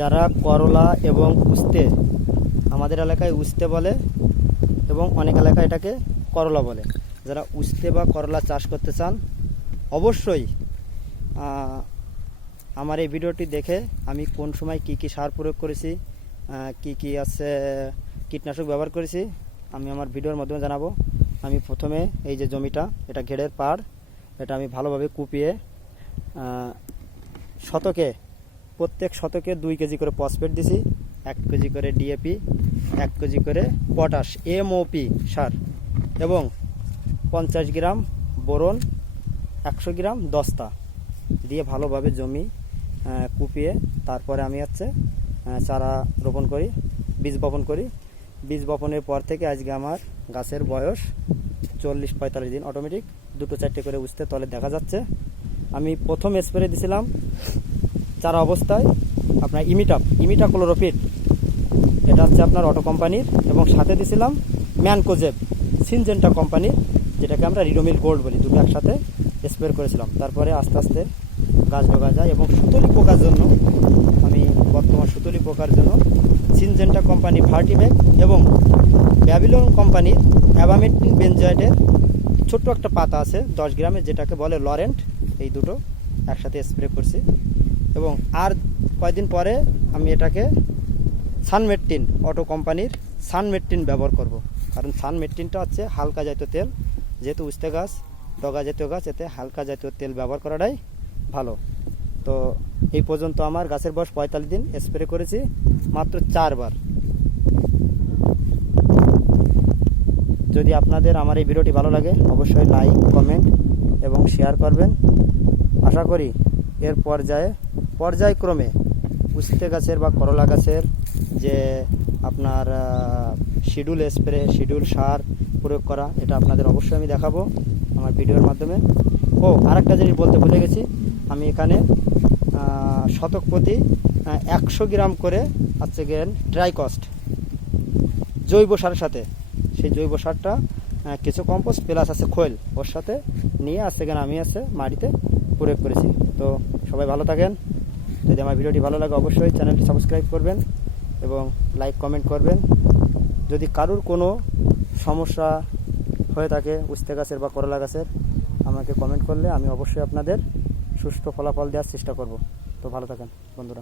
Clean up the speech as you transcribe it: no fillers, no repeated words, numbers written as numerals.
যারা করলা এবং উস্তে, আমাদের এলাকায় উস্তে বলে এবং অনেক এলাকায় এটাকে করলা বলে, যারা উস্তে বা করলা চাষ করতে চান অবশ্যই আমার এই ভিডিওটি দেখে আমি কোন সময় কি কি সার প্রয়োগ করেছি, কি কি আছে কীটনাশক ব্যবহার করেছি আমি আমার ভিডিওর মাধ্যমে জানাবো। আমি প্রথমে এই যে জমিটা, এটা ঘেরের পাড়, এটা আমি ভালোভাবে কুপিয়ে প্রত্যেক শতকে 2 কেজি করে ফসফেট দিছি, 1 কেজি করে ডিএপি, 1 কেজি করে পটাশ MOP সার এবং 50 গ্রাম বোরন, 100 গ্রাম দস্তা দিয়ে ভালোভাবে জমি কুপিয়ে তারপরে আমি চারা রোপণ করি, বীজ বপন করি। বীজ বপনের পর থেকে আজকে আমার গাছের বয়স 40-45 দিন। অটোমেটিক 2-4টে করে উস্তে তলে দেখা যাচ্ছে। আমি প্রথম স্প্রে দিছিলাম চারা অবস্থায় আপনার ইমিটাক্লোরোপিড, এটা হচ্ছে আপনার অটো কোম্পানির, এবং সাথে দিছিলাম ম্যানকোজেব সিনজেন্টা কোম্পানির, যেটাকে আমরা রিডোমিল গোল্ড বলি, দুটো একসাথে স্প্রে করেছিলাম। তারপরে আস্তে আস্তে গাছ ডগা যায় এবং সুতলি পোকার জন্য আমি সুতলি পোকার জন্য সিনজেন্টা কোম্পানি ভার্টিম্যাক এবং ব্যাবিলন কোম্পানির অ্যাবামেট্রিন বেনজয়েটের ছোট্ট একটা পাতা আছে 10 গ্রামের, যেটাকে বলে লরেন্ট, এই দুটো একসাথে স্প্রে করছি। এবং আর কয়েকদিন পরে আমি এটাকে সানমেট্রিন, অটো কোম্পানির সানমেট্রিন ব্যবহার করব, কারণ সানমেট্রিনটা হচ্ছে হালকা জাতীয় তেল, যেহেতু উস্তে গাছ ডগা জাতীয় গাছ, এতে হালকা জাতীয় তেল ব্যবহার করাটাই ভালো। তো এই পর্যন্ত আমার গাছের বয়স 45 দিন, স্প্রে করেছি মাত্র 4 বার। যদি আপনাদের আমার এই ভিডিওটি ভালো লাগে অবশ্যই লাইক, কমেন্ট এবং শেয়ার করবেন। আশা করি এর পর্যায়ক্রমে উস্তে গাছের বা করলা গাছের যে আপনার শিডিউল সার প্রয়োগ করা, এটা আপনাদের অবশ্যই আমি দেখাবো আমার ভিডিওর মাধ্যমে। আরেকটা জিনিস বলতে ভুলে গেছি, আমি এখানে শতক প্রতি 100 গ্রাম করে ট্রাইকস্ট জৈব সারের সাথে, সেই জৈব সারটা কিছু কম্পোস্ট প্লাস আছে খোল, ওর সাথে নিয়ে আমি মাটিতে প্রয়োগ করেছি। তো সবাই ভালো থাকেন। যদি আমার ভিডিওটি ভালো লাগে অবশ্যই চ্যানেলটি সাবস্ক্রাইব করবেন এবং লাইক কমেন্ট করবেন। যদি কারোর কোনো সমস্যা হয়ে থাকে উস্তে গাছের বা করলা গাছের, আমাকে কমেন্ট করলে আমি অবশ্যই আপনাদের সুষ্ঠু ফলাফল দেওয়ার চেষ্টা করব। তো ভালো থাকেন বন্ধুরা।